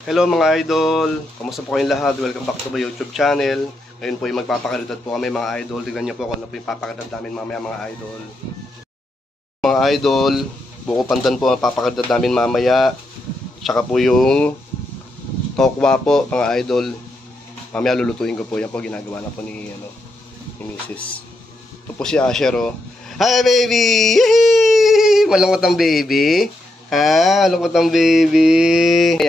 Hello mga idol! Kamusta po kayong lahat? Welcome back to my YouTube channel. Ngayon po yung magpapakaridad po kami mga idol. Tignan nyo po kung ano po yung papakaridad namin mamaya mga idol. Mga idol, buko pandan po ang papakaridad namin mamaya. Tsaka po yung tokwa po mga idol. Mamaya lulutuin ko po. Yan po ginagawa na po ni Mrs. Ito po si Asher oh. Hi baby! Yehey! Malungkot ang baby. Ha? Malungkot ang baby.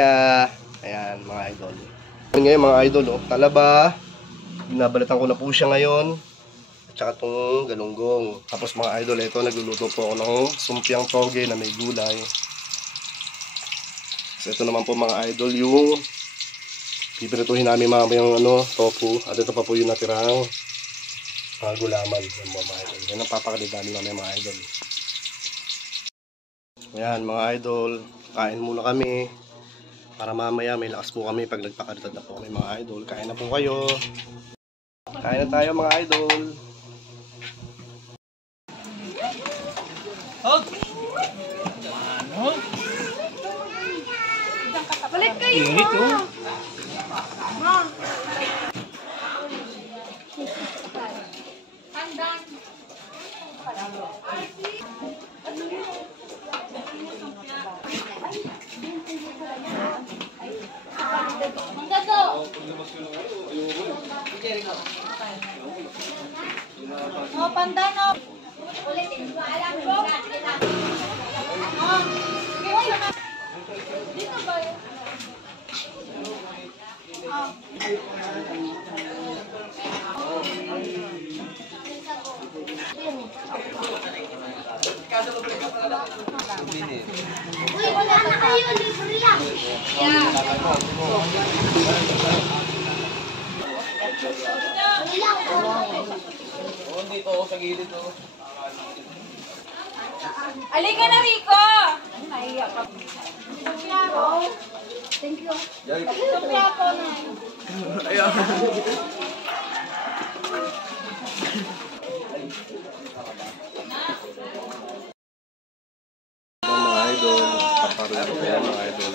Ayan mga idol. Ngayon mga idol oh, talaba. Binabalitan ko na po siya ngayon. At saka itong galunggong. Tapos mga idol, ito nagluluto po ako ng sumpiang toge na may gulay. So ito naman po mga idol yung pipirituhin namin mamayang tofu. At ito pa po yung natirang mga gulaman. Yan mga idol. Yan ang papakalit namin namin mga idol. Ayan mga idol, kain muna kami. Para mamaya may lakas po kami pag nagpakaritad na po kami mga idol. Kain na po kayo. Kain na tayo mga idol. Balik kayo! Pandan! Oh, pandan oh. Ulitin mo alam ko. Dito ba yun? Uy, wala na kayo, libre lang. Dito sa gilid to. Alika na, Rico! Thank you. Sopya po na. Ayun. Mga idol, paparoon ko yan mga idol.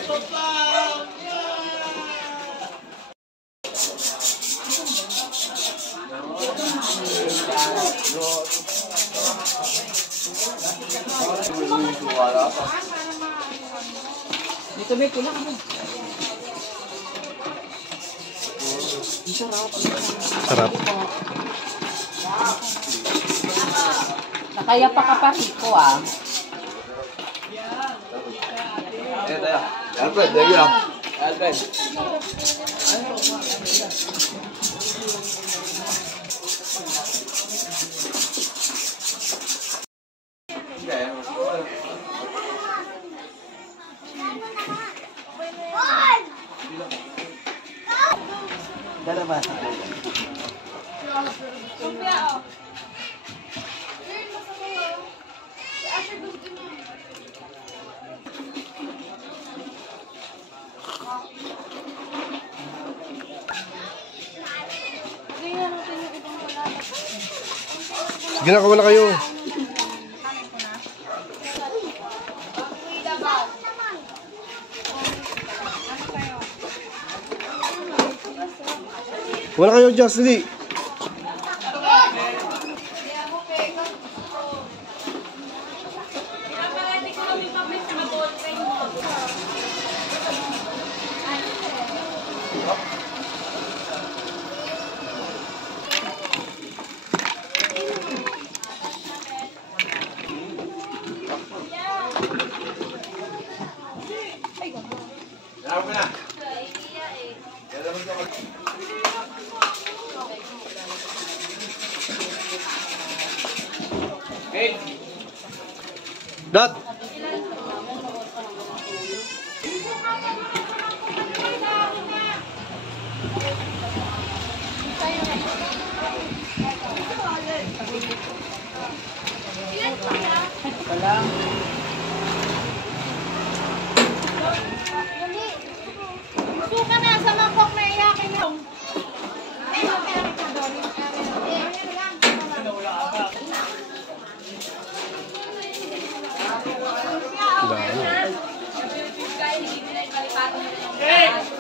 Dito may kulang mo. Sarap. Nakaya pa ka pa, Rico, ah. Eh, tayo. Alfred, there you are. Alfred. Dala ba? Sopya oh. Sige na, kuha na kayo. Kuha na kayo, Just Lee. Dot! Suka na sa mangkok na iyakin mo. Dami. Hey!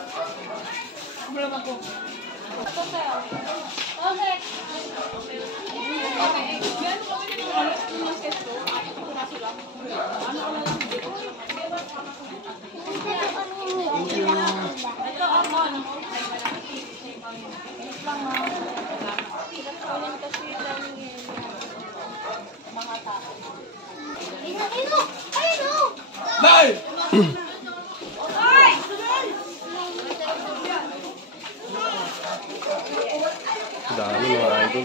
Dami mga idol.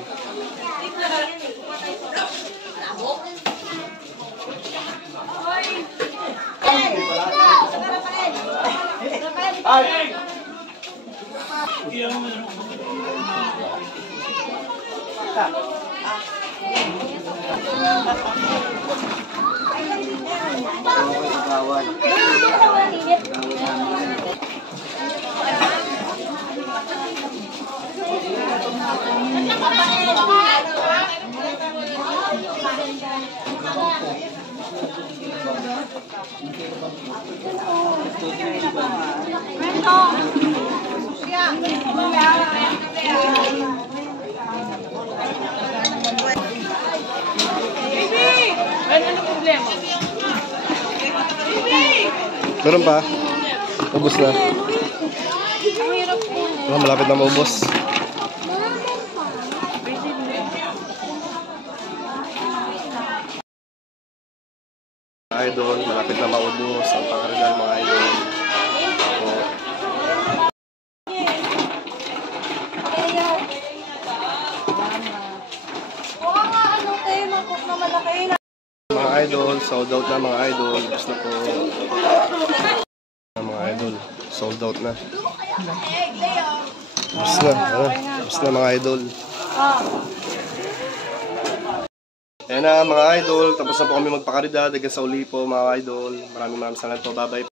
Meron pa? Ubus na. Malapit na maubos. Idol, malapit na maubos ang pangarigal mga idol. Mga idol, sold out na mga idol. Gusto ko mga idol, sold out na. Gusto na mga idol. Ayan na mga idol, tapos na po kami magpakaridad hanggang sa uli po mga idol. Maraming salamat po, bye bye.